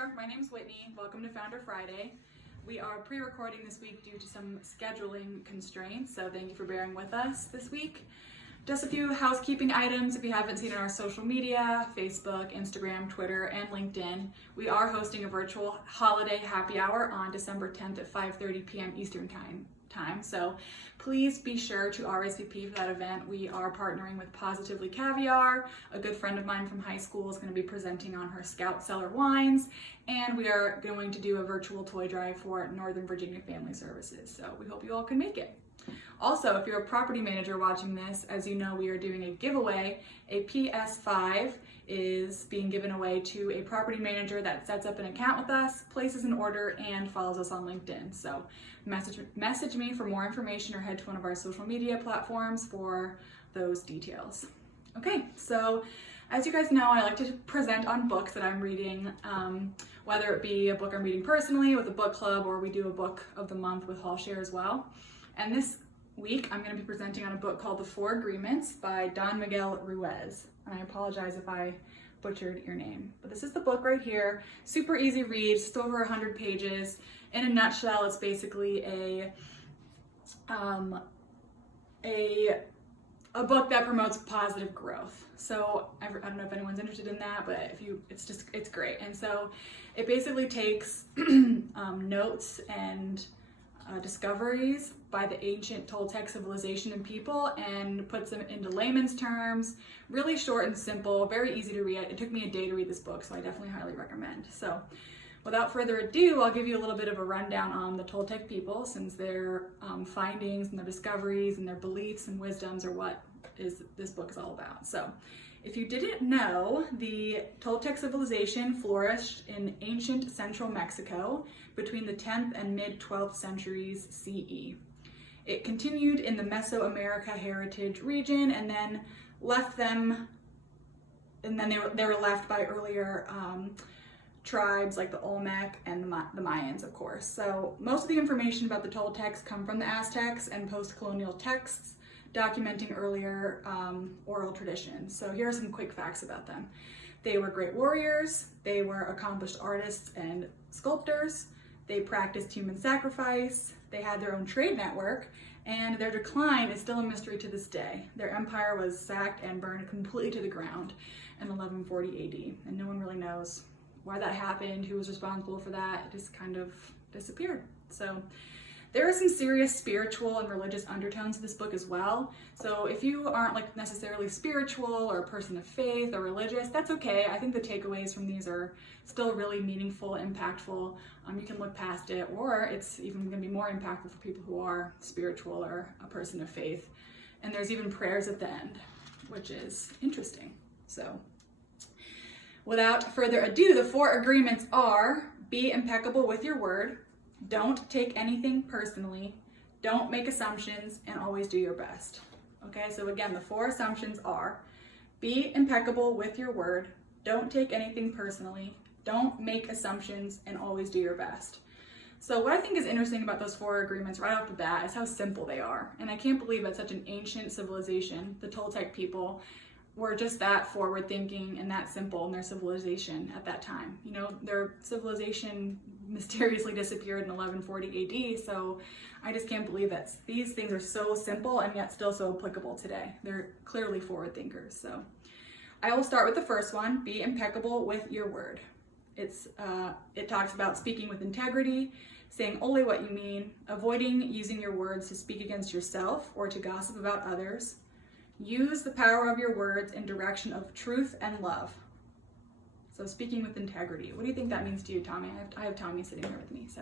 there, my name's Whitney. Welcome to Founder Friday. We are pre-recording this week due to some scheduling constraints, so thank you for bearing with us this week. Just a few housekeeping items. If you haven't seen it on our social media, Facebook, Instagram, Twitter, and LinkedIn, we are hosting a virtual holiday happy hour on December 10th at 5:30 p.m. Eastern time. So please be sure to RSVP for that event. We are partnering with Positively Caviar. A good friend of mine from high school is going to be presenting on her Scout Cellar wines, and we are going to do a virtual toy drive for Northern Virginia Family Services. So we hope you all can make it. Also, if you're a property manager watching this, as you know, we are doing a giveaway. A PS5 is being given away to a property manager that sets up an account with us, places an order, and follows us on LinkedIn. So message me for more information or head to one of our social media platforms for those details. Okay, so as you guys know, I like to present on books that I'm reading, whether it be a book I'm reading personally with a book club, or we do a book of the month with Hall Share as well. And this week, I'm going to be presenting on a book called The Four Agreements by Don Miguel Ruiz. And I apologize if I butchered your name. But this is the book right here. Super easy read, just over 100 pages. In a nutshell, it's basically a book that promotes positive growth. So I don't know if anyone's interested in that, but it's great. And so it basically takes notes and discoveries by the ancient Toltec civilization and people and puts them into layman's terms, really short and simple, very easy to read. It took me a day to read this book, so I definitely highly recommend. So without further ado, I'll give you a little bit of a rundown on the Toltec people, since their findings and their discoveries and their beliefs and wisdoms are what this book is all about. So if you didn't know, the Toltec civilization flourished in ancient central Mexico between the 10th and mid-12th centuries CE. It continued in the Mesoamerica heritage region and then they were left by earlier tribes like the Olmec and the Mayans, of course. So most of the information about the Toltecs come from the Aztecs and post-colonial texts documenting earlier oral traditions. So here are some quick facts about them. They were great warriors, they were accomplished artists and sculptors, they practiced human sacrifice, they had their own trade network, and their decline is still a mystery to this day. Their empire was sacked and burned completely to the ground in 1140 AD, and no one really knows why that happened, who was responsible for that. It just kind of disappeared. So there are some serious spiritual and religious undertones to this book as well. So if you aren't like necessarily spiritual or a person of faith or religious, that's okay. I think the takeaways from these are still really meaningful, impactful. You can look past it, or it's even going to be more impactful for people who are spiritual or a person of faith. And there's even prayers at the end, which is interesting. So without further ado, the four agreements are: be impeccable with your word, don't take anything personally, don't make assumptions, and always do your best. Okay, so again, the four assumptions are: be impeccable with your word, don't take anything personally, don't make assumptions, and always do your best. So what I think is interesting about those four agreements right off the bat is how simple they are. And I can't believe that such an ancient civilization, the Toltec people, were just that forward thinking and that simple in their civilization at that time. You know, their civilization mysteriously disappeared in 1140 AD, so I just can't believe that these things are so simple and yet still so applicable today. They're clearly forward thinkers. So I will start with the first one: be impeccable with your word. It talks about speaking with integrity, saying only what you mean, avoiding using your words to speak against yourself or to gossip about others. Use the power of your words in direction of truth and love. So speaking with integrity. What do you think that means to you, Tommy? I have Tommy sitting here with me. So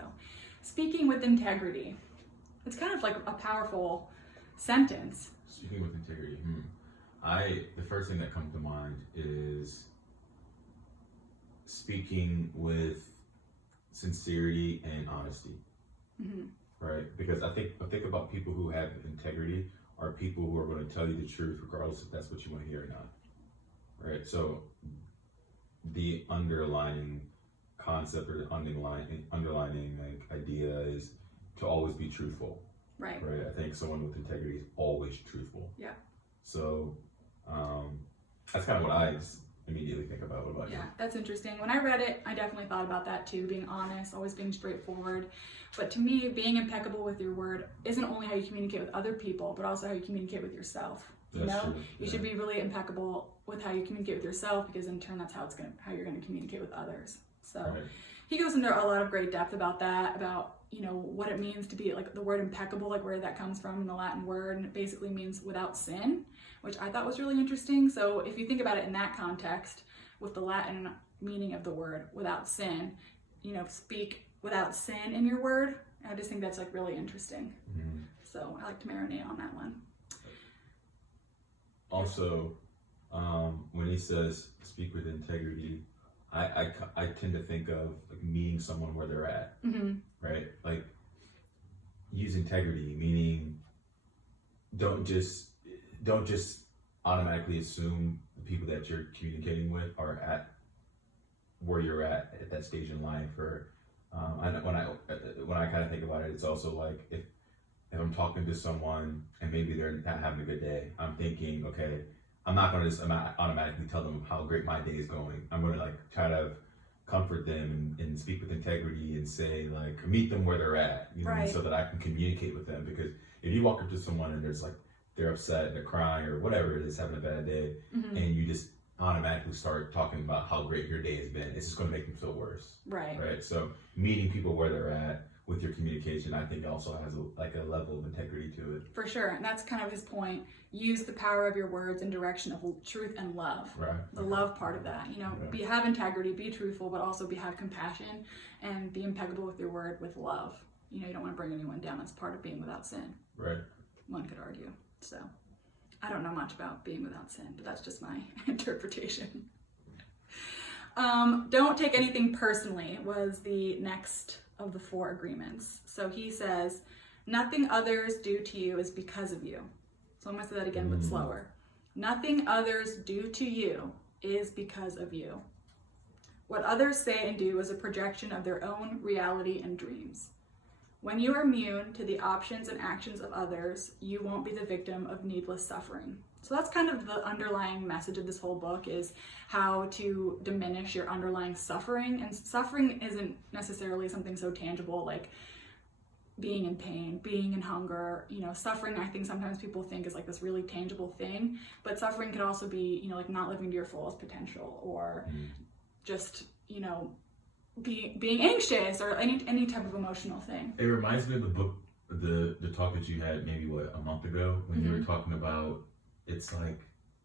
speaking with integrity. It's kind of like a powerful sentence. Speaking with integrity. The first thing that comes to mind is speaking with sincerity and honesty. Mm-hmm. Right? Because I think about people who have integrity are people who are going to tell you the truth regardless if that's what you want to hear or not. Right? So the underlying concept or the underlining like idea is to always be truthful. Right. Right. I think someone with integrity is always truthful. Yeah. So that's kind of what I immediately think about. What about you? Yeah, that's interesting. When I read it, I definitely thought about that too, being honest, always being straightforward. But to me, being impeccable with your word isn't only how you communicate with other people, but also how you communicate with yourself. You That's know, true. you should be really impeccable with how you communicate with yourself, because in turn, that's how you're going to communicate with others. So Right. he goes into a lot of great depth about that, about, you know, what it means to be like the word impeccable, like where that comes from in the Latin word, and it basically means without sin, which I thought was really interesting. So if you think about it in that context, with the Latin meaning of the word without sin, you know, speak without sin in your word. I just think that's like really interesting. Mm-hmm. So I like to marinate on that one. Also, when he says speak with integrity, I tend to think of like meeting someone where they're at, Mm-hmm. right? Like use integrity, meaning don't just automatically assume the people that you're communicating with are at where you're at that stage in life. Or when I kind of think about it, it's also like if I'm talking to someone and maybe they're not having a good day, I'm thinking, okay, I'm not going to just automatically tell them how great my day is going. I'm going to like try to comfort them and speak with integrity and say like meet them where they're at, you know, Right. so that I can communicate with them. Because if you walk up to someone and there's like they're upset, they're crying or whatever it is, having a bad day, Mm-hmm. and you just automatically start talking about how great your day has been, it's just going to make them feel worse. Right. Right. So meeting people where they're at with your communication, I think also has a level of integrity to it. For sure. And that's kind of his point. Use the power of your words in direction of truth and love. Right. The love part of that, you know, have integrity, be truthful, but also have compassion and be impeccable with your word with love. You know, you don't want to bring anyone down. That's part of being without sin. Right. One could argue. So I don't know much about being without sin, but that's just my interpretation. Don't take anything personally was the next of the 4 agreements. So he says, nothing others do to you is because of you. So I'm going to say that again, but slower. Nothing others do to you is because of you. What others say and do is a projection of their own reality and dreams. When you are immune to the options and actions of others, you won't be the victim of needless suffering. So that's kind of the underlying message of this whole book, is how to diminish your underlying suffering. And suffering isn't necessarily something so tangible like being in pain, being in hunger. You know, suffering, I think sometimes people think is like this really tangible thing, but suffering could also be, you know, like not living to your fullest potential, or just, you know, being anxious, or any type of emotional thing. It reminds me of the book, the talk that you had maybe a month ago when you were talking about, it's like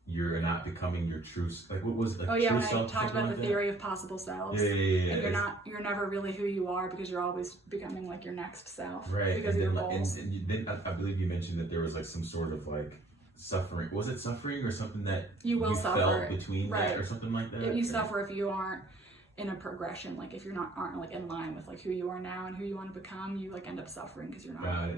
you're not becoming your true, like what was it? Like oh yeah, true when I self, talked about like the theory of possible selves. Yeah. And you're never really who you are, because you're always becoming like your next self. Right. Because and of your then, goals. and then I believe you mentioned that there was like some sort of like suffering. Was it suffering or something that You will suffer. felt between Right. that or something like that? If you suffer if you aren't in a progression, like if you aren't like in line with like who you are now and who you want to become, you like end up suffering because you're not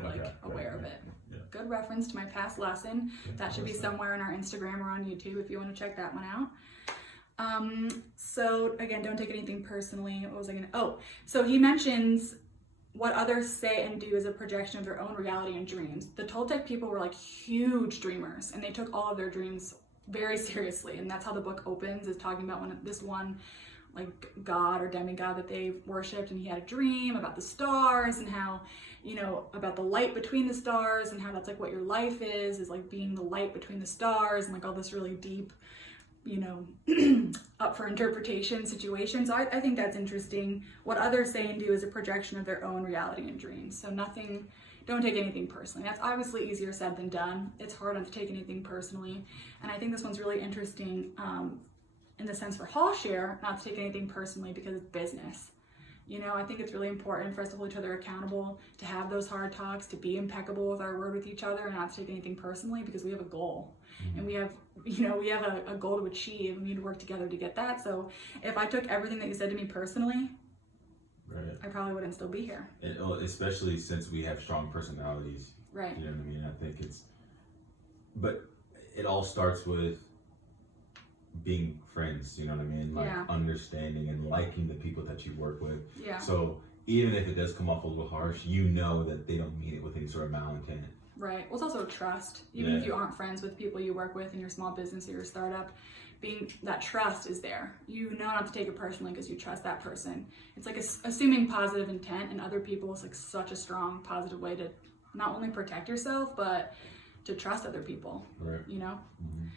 aware of it. Yeah. Good reference to my past lesson. Yeah, That should be somewhere in our Instagram or on YouTube if you want to check that one out. So again, don't take anything personally. What was I gonna? Oh, so he mentions what others say and do is a projection of their own reality and dreams. The Toltec people were like huge dreamers, and they took all of their dreams very seriously. And that's how the book opens, is talking about when this one like god or demigod that they worshipped, and he had a dream about the stars and how, you know, about the light between the stars, and how that's like what your life is like being the light between the stars, and like all this really deep, you know, up for interpretation situation. So I think that's interesting. What others say and do is a projection of their own reality and dreams. So don't take anything personally. That's obviously easier said than done. It's hard not to take anything personally. And I think this one's really interesting in the sense for Hall Share, not to take anything personally, because it's business. You know, I think it's really important for us to hold each other accountable, to have those hard talks, to be impeccable with our word with each other, and not to take anything personally, because we have a goal. And we have a goal to achieve. We need to work together to get that. So if I took everything that you said to me personally, right, I probably wouldn't still be here. And, especially since we have strong personalities. Right. You know what I mean? I think but it all starts with being friends, you know what I mean? Like understanding and liking the people that you work with. Yeah. So even if it does come off a little harsh, you know that they don't mean it with any sort of malintent. Right. Well, it's also trust. Even if you aren't friends with people you work with in your small business or your startup, that trust is there. You know not to take it personally because you trust that person. It's like assuming positive intent in other people is like such a strong positive way to not only protect yourself, but to trust other people, right. you know? Mm-hmm.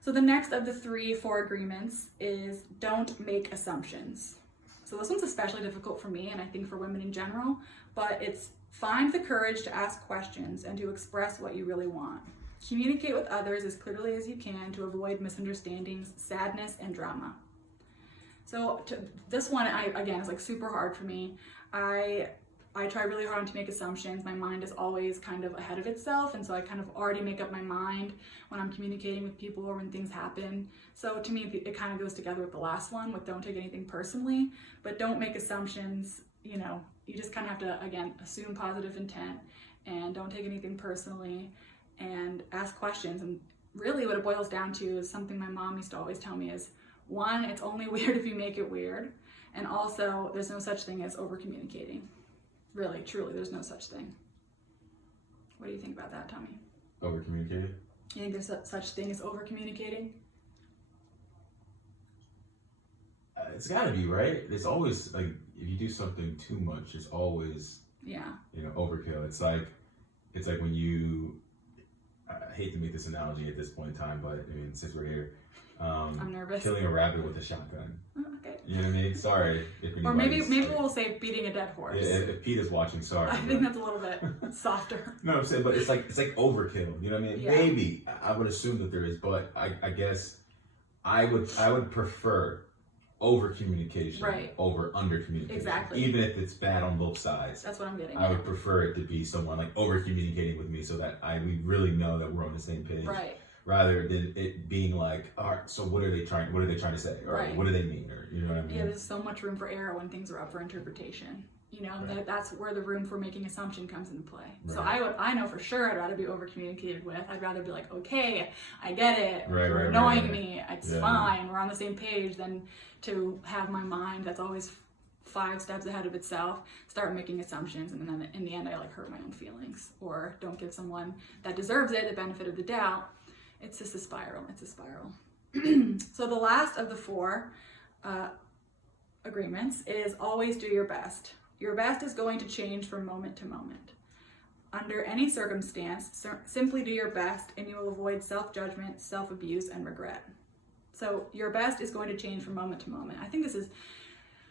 So the next of the 4 agreements is don't make assumptions. So this one's especially difficult for me, and I think for women in general, but it's find the courage to ask questions and to express what you really want. Communicate with others as clearly as you can to avoid misunderstandings, sadness, and drama. So this one, again, is like super hard for me. I try really hard not to make assumptions. My mind is always kind of ahead of itself, and so I kind of already make up my mind when I'm communicating with people or when things happen. So to me, it kind of goes together with the last one, with don't take anything personally, but don't make assumptions. You know, you just kind of have to, again, assume positive intent and don't take anything personally and ask questions. And really what it boils down to is something my mom used to always tell me is, 1, it's only weird if you make it weird. And also, there's no such thing as over-communicating. Really, truly, there's no such thing. What do you think about that, Tommy? Over-communicating? You think there's such thing as over-communicating? It's gotta be, right? It's always, like, if you do something too much, it's always, overkill. It's like when you, I hate to make this analogy at this point in time, but I mean, since we're here, I'm nervous. Killing a rabbit with a shotgun. Okay. You know what I mean? Sorry. Or maybe we'll say beating a dead horse. Yeah, if Pete is watching, sorry. I think that's a little bit softer. No, I'm saying, but it's like overkill. You know what I mean? Yeah. Maybe I would assume that there is, but I guess I would prefer over communication over under communication. Exactly. Even if it's bad on both sides. That's what I'm getting I would prefer it to be someone like over communicating with me so that we really know that we're on the same page. Right. Rather than it being like, all right, so what are they trying to say? Or what do they mean? Or you know what I mean? Yeah, there's so much room for error when things are up for interpretation. You know, that's where the room for making assumption comes into play. Right. So I know for sure I'd rather be over communicated with. I'd rather be like, okay, I get it. You're annoying me. It's fine. We're on the same page than to have my mind that's always 5 steps ahead of itself start making assumptions, and then in the end I like hurt my own feelings or don't give someone that deserves it the benefit of the doubt. It's just a spiral. It's a spiral. So the last of the 4 agreements is always do your best. Your best is going to change from moment to moment. Under any circumstance, simply do your best and you will avoid self-judgment, self-abuse, and regret. So your best is going to change from moment to moment. I think this is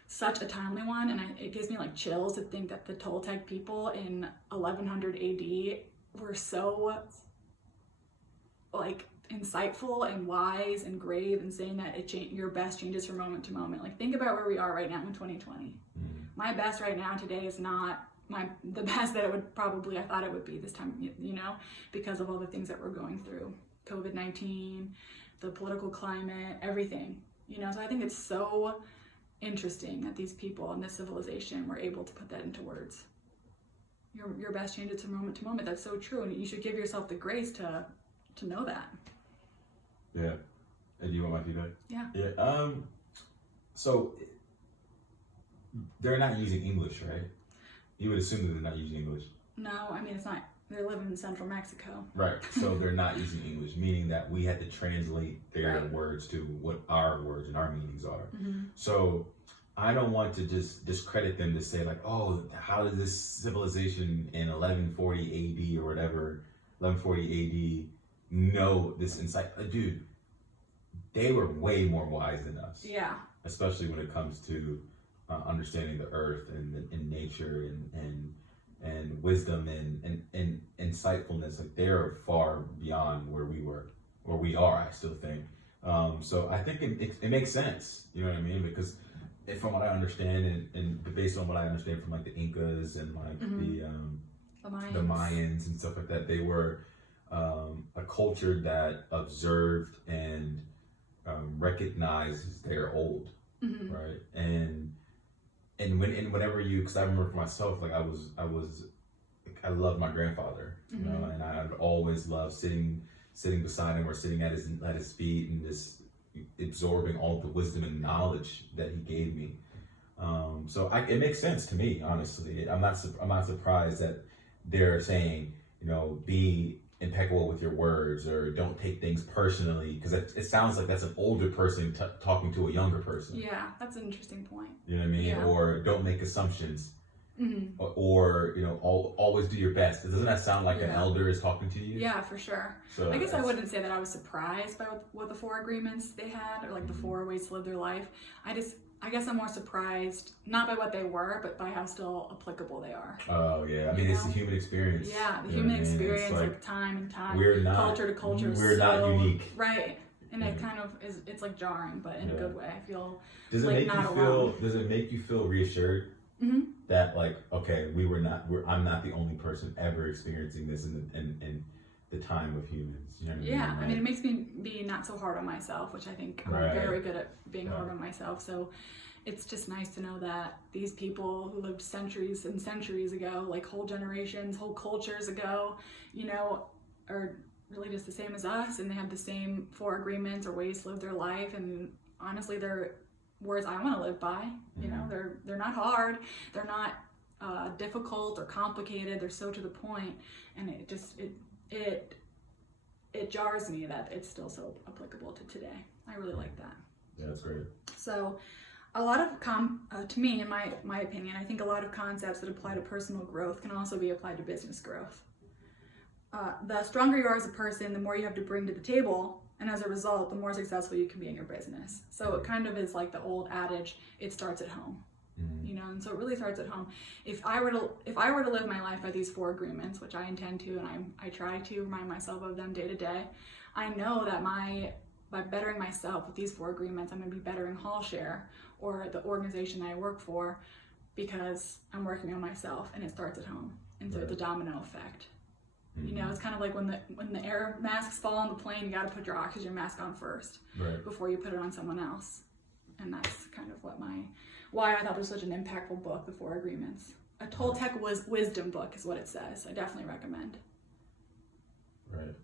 such a timely one, and it gives me like chills to think that the Toltec people in 1100 AD were so like insightful and wise and grave and saying that your best changes from moment to moment. Like think about where we are right now in 2020. My best right now today is not the best that I thought it would be this time, you know, because of all the things that we're going through. COVID-19, the political climate, everything, you know. So I think it's so interesting that these people in this civilization were able to put that into words. Your best changes from moment to moment. That's so true, and you should give yourself the grace to know that. Yeah. And do you want my feedback? Yeah. Yeah. So they're not using English, right? You would assume that they're not using English. No, I mean it's not. They're living in central Mexico. Right. So they're not using English, meaning that we had to translate their words to what our words and our meanings are. Mm-hmm. So I don't want to just discredit them to say like, oh, how did this civilization in 1140 AD or whatever, 1140 AD know this insight? Dude, they were way more wise than us. Yeah. Especially when it comes to understanding the earth and nature and wisdom and insightfulness. Like they're far beyond where we were, or we are, I still think. So I think it makes sense, you know what I mean? Because from what I understand and based on what I understand from like the Incas and like the Mayans and stuff like that, they were a culture that observed and recognizes they're old, right? And whenever because I remember for myself, like I loved my grandfather, you know, and I'd always loved sitting beside him or sitting at his feet and just absorbing all the wisdom and knowledge that he gave me. So it makes sense to me, honestly. I'm not surprised that they're saying, you know, be impeccable with your words, or don't take things personally, because it sounds like that's an older person talking to a younger person. Yeah, that's an interesting point. You know what I mean? Yeah. Or don't make assumptions. Mm-hmm. Or you know, always do your best. Doesn't that sound like an Yeah. elder is talking to you? Yeah, for sure. So I guess I wouldn't say that I was surprised by what the 4 agreements they had, or like the 4 ways to live their life. I guess I'm more surprised, not by what they were, but by how still applicable they are. Oh yeah, I mean, it's the human experience. Yeah, the You know human what I mean? experience, It's like time and time, we're not, culture to culture. We're not unique, right? And Yeah. it kind of is. It's like jarring, but in a good way. I feel. Does it like make not you feel? alone. Does it make you feel reassured Mm-hmm. that like, okay, I'm not the only person ever experiencing this in the time of humans. You know what Yeah, I mean? I mean, it makes me be not so hard on myself, which I think I'm Right. very good at being hard Yeah. on myself. So it's just nice to know that these people who lived centuries and centuries ago, like whole generations, whole cultures ago, you know, are really just the same as us, and they have the same 4 agreements or ways to live their life. And honestly, they're words I want to live by. You know, they're not hard, they're not difficult or complicated. They're so to the point, and it jars me that it's still so applicable to today. I really like that. Yeah, that's great. So a lot of to me, in my opinion, I think a lot of concepts that apply to personal growth can also be applied to business growth. The stronger you are as a person, the more you have to bring to the table, and as a result, the more successful you can be in your business. So it kind of is like the old adage, it starts at home. You know, and so it really starts at home. If I were to live my life by these 4 agreements, which I intend to, and I try to remind myself of them day to day, I know that by bettering myself with these 4 agreements, I'm going to be bettering Hall Share or the organization that I work for, because I'm working on myself, and it starts at home. And so it's a domino effect. You know, it's kind of like when the air masks fall on the plane, you got to put your oxygen mask on first before you put it on someone else. And that's kind of why I thought it was such an impactful book, The 4 Agreements. A Toltec wisdom book is what it says. I definitely recommend. Right.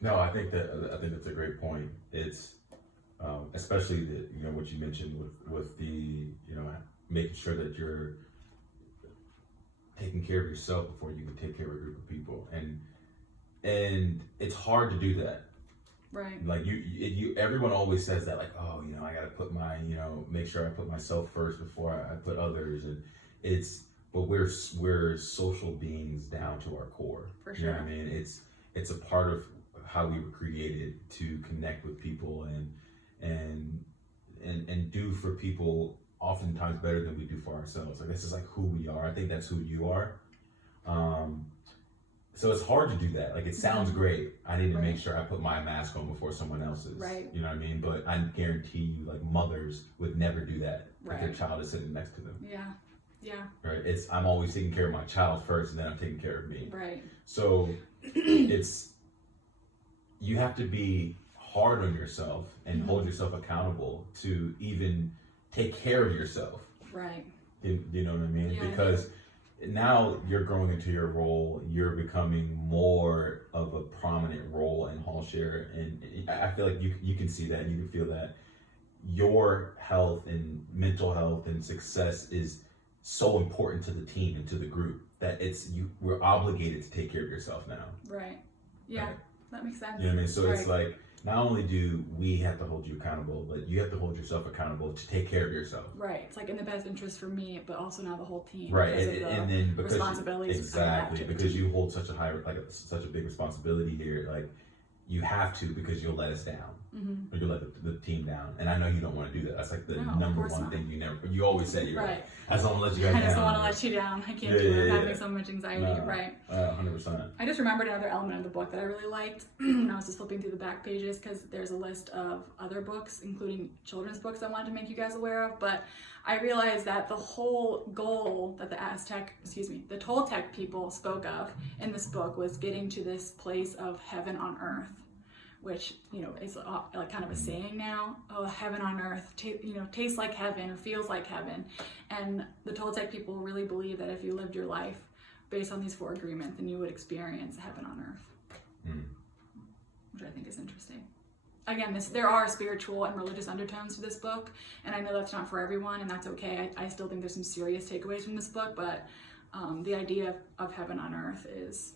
No, I think that's a great point. It's especially what you mentioned with the making sure that you're taking care of yourself before you can take care of a group of people, and it's hard to do that. Right. Like everyone always says that, like, oh, I got to put make sure I put myself first before I put others, and but we're social beings down to our core. For sure. You know what I mean? It's a part of how we were created to connect with people and do for people oftentimes better than we do for ourselves. Like, this is like who we are. I think that's who you are. So it's hard to do that. Like, it sounds great. I need to make sure I put my mask on before someone else's. Right. You know what I mean? But I guarantee you, like, mothers would never do that if their child is sitting next to them. Yeah. Yeah. Right. I'm always taking care of my child first, and then I'm taking care of me. Right. So you have to be hard on yourself and hold yourself accountable to even take care of yourself. Right. You know what I mean? Yeah, because now you're growing into your role, you're becoming more of a prominent role in Hall Share, and I feel like you can see that, and you can feel that your health and mental health and success is so important to the team and to the group that we're obligated to take care of yourself now. Right. Yeah. Right. That makes sense. You know what I mean? So it's like, not only do we have to hold you accountable, but you have to hold yourself accountable to take care of yourself. Right. It's like in the best interest for me, but also now the whole team. Right. And then because responsibilities. Exactly. Because you hold such a big responsibility here, like, you have to, because you'll let us down. Or you'll let the team down. And I know you don't want to do that. That's like the number one thing you always say. Right. I just don't want to let you guys down. I just don't want to let you down. I can't do it. I'm having so much anxiety. Right. 100%. I just remembered another element of the book that I really liked when I was just flipping through the back pages, because there's a list of other books, including children's books, I wanted to make you guys aware of. But I realized that the whole goal that the Toltec people spoke of in this book was getting to this place of heaven on earth, which, is like kind of a saying now. Oh, heaven on earth, tastes like heaven or feels like heaven. And the Toltec people really believe that if you lived your life based on these 4 agreements, then you would experience heaven on earth, which I think is interesting. Again, there are spiritual and religious undertones to this book, and I know that's not for everyone, and that's okay. I still think there's some serious takeaways from this book, but the idea of heaven on earth is,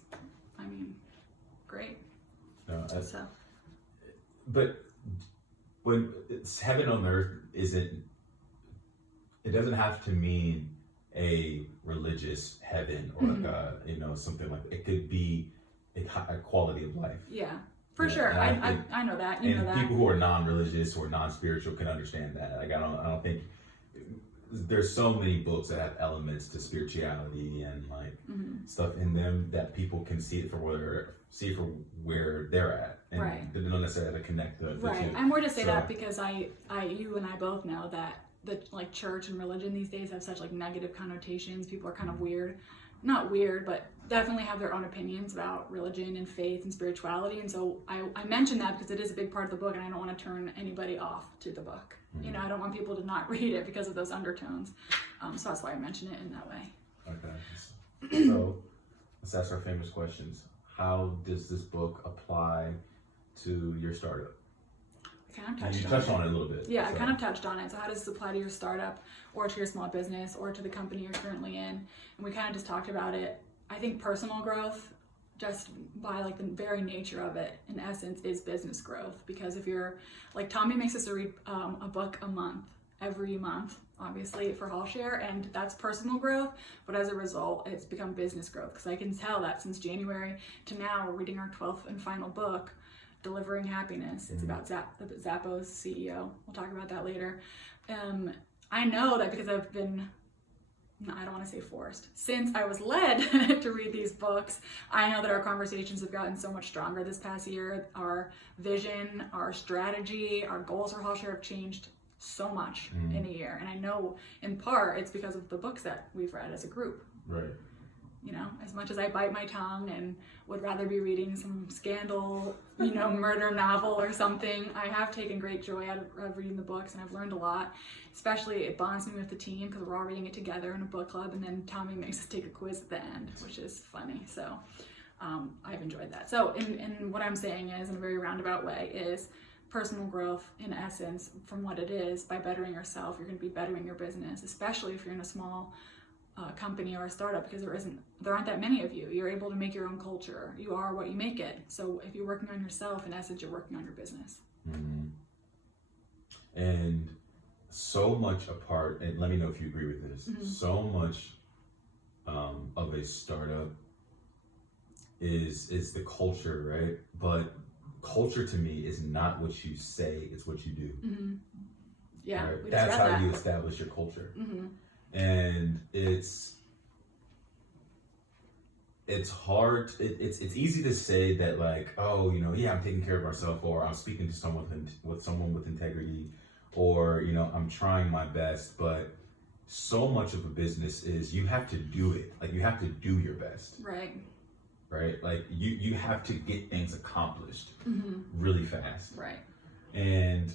I mean, great. No, So, but when it's heaven on earth, it doesn't have to mean a religious heaven or like a, something like that. It could be a quality of life. yeah, for sure. I know that. You know that. People who are non-religious or non-spiritual can understand that. Like I don't think there's so many books that have elements to spirituality and like stuff in them that people can see it for where they're at, and they don't necessarily have to connect the right. two. And we're to say that because you and I both know that the like church and religion these days have such like negative connotations. People are kind of weird, not weird, but definitely have their own opinions about religion and faith and spirituality. And so I mention that because it is a big part of the book, and I don't want to turn anybody off to the book. I don't want people to not read it because of those undertones. So that's why I mention it in that way. Okay. So let's ask our famous questions. How does this book apply to your startup? I kind of you touched on it a little bit. Yeah, so. I kind of touched on it. So how does this apply to your startup or to your small business or to the company you're currently in? And we kind of just talked about it. I think personal growth, just by like the very nature of it, in essence, is business growth. Because if you're, like Tommy makes us read a book a month, every month, obviously for Hall Share, and that's personal growth, but as a result, it's become business growth. Because I can tell that since January to now, we're reading our 12th and final book, Delivering Happiness. It's about Zappos CEO. We'll talk about that later. I know that because I've been, I don't want to say forced, since I was led to read these books, I know that our conversations have gotten so much stronger this past year. Our vision, our strategy, our goals for Hall Share have changed so much in a year. And I know in part it's because of the books that we've read as a group. Right. As much as I bite my tongue and would rather be reading some scandal, murder novel or something, I have taken great joy out of reading the books, and I've learned a lot. Especially it bonds me with the team because we're all reading it together in a book club, and then Tommy makes us take a quiz at the end, which is funny. So I've enjoyed that. So and what I'm saying is, in a very roundabout way, is personal growth in essence, from what it is, by bettering yourself, you're going to be bettering your business, especially if you're in a small company or a startup, because there aren't that many of you. You're able to make your own culture. You are what you make it. So if you're working on yourself, in essence, you're working on your business. And so much a part, and let me know if you agree with this, so much of a startup is the culture, right? But culture to me is not what you say, it's what you do. Yeah, right? That's how you establish your culture. And it's hard. It's easy to say that, like, oh, I'm taking care of myself, or I'm speaking to someone with integrity, or I'm trying my best. But so much of a business is you have to do it. Like, you have to do your best. Right. Like you have to get things accomplished really fast. Right. And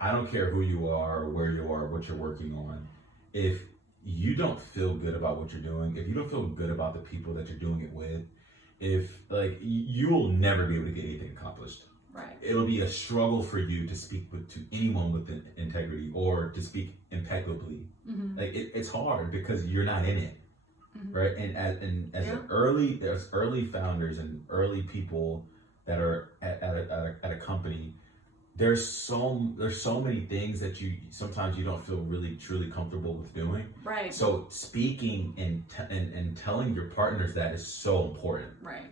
I don't care who you are, where you are, what you're working on. If you don't feel good about what you're doing, if you don't feel good about the people that you're doing it with, you will never be able to get anything accomplished. Right. It'll be a struggle for you to speak to anyone with integrity or to speak impeccably. Like it's hard because you're not in it. Right. And as early founders and early people that are at a company, there's so many things that sometimes you don't feel really truly comfortable with doing. Right. So speaking and telling your partners that is so important. Right.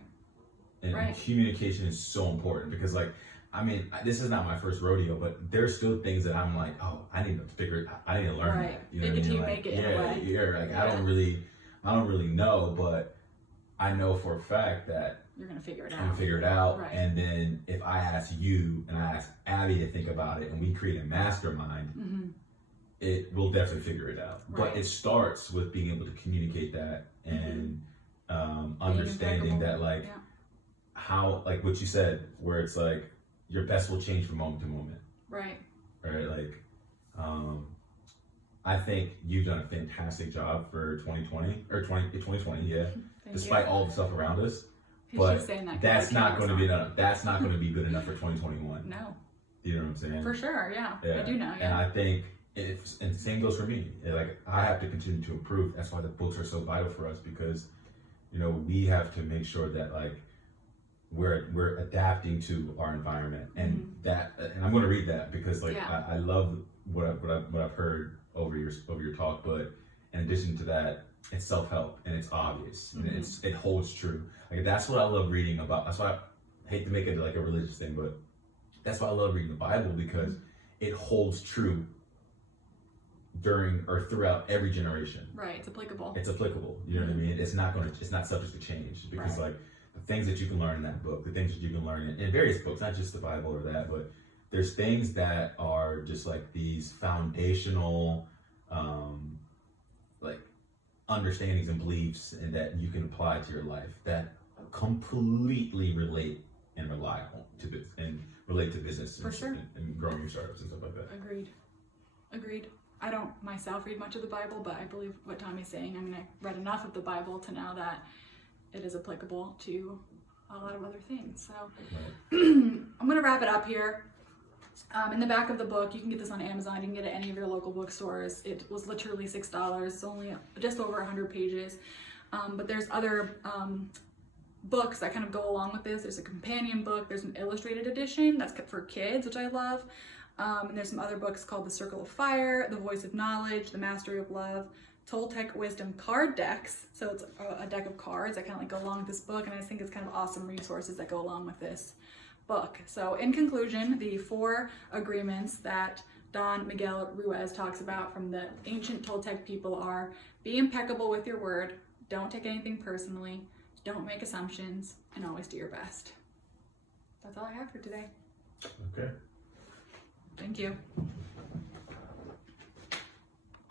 And communication is so important because, like, I mean, this is not my first rodeo, but there's still things that I'm like, oh, I need to figure it out. I need to learn that. You know what I mean? Like, make it in a way. Like, I don't really know, but I know for a fact that you're gonna figure it out. I'm gonna figure it out. Right. And then if I ask you and I ask Abby to think about it and we create a mastermind, it will definitely figure it out. Right. But it starts with being able to communicate that and understanding that, like, how, like what you said, where it's like your best will change from moment to moment. Right. Right. Like, I think you've done a fantastic job for 2020 or 2020. Yeah. Despite all the stuff around us. But that's not going to be enough. That's not going to be good enough for 2021. No. You know what I'm saying? For sure, yeah. I do know. Yeah. And I think and the same goes for me. Like, I have to continue to improve. That's why the books are so vital for us, because, you know, we have to make sure that, like, we're adapting to our environment, and and I'm going to read that because, like, I love what I've heard over your talk, but in addition to that, it's self-help and it's obvious and it holds true. Like, that's what I love reading about. That's why I hate to make it like a religious thing, but that's why I love reading the Bible, because it holds true during or throughout every generation. Right, it's applicable. It's applicable. You know what I mean? It's not subject to change, because like the things that you can learn in that book, the things that you can learn in various books, not just the Bible or that, but there's things that are just like these foundational like understandings and beliefs, and that you can apply to your life that completely relate and rely on to business and relate to business For sure. and growing your startups and stuff like that. Agreed. I don't myself read much of the Bible, but I believe what Tommy's saying. I mean, I read enough of the Bible to know that it is applicable to a lot of other things. So I'm going to wrap it up here. In the back of the book, you can get this on Amazon. You can get it at any of your local bookstores. It was literally $6. It's only just over 100 pages. But there's other books that kind of go along with this. There's a companion book. There's an illustrated edition that's for kids, which I love. And there's some other books called The Circle of Fire, The Voice of Knowledge, The Mastery of Love, Toltec Wisdom card decks. So it's a deck of cards that kind of like go along with this book. And I just think it's kind of awesome resources that go along with this book. So in conclusion, the 4 agreements that Don Miguel Ruiz talks about from the ancient Toltec people are: be impeccable with your word, don't take anything personally, don't make assumptions, and always do your best. That's all I have for today. Okay. Thank you.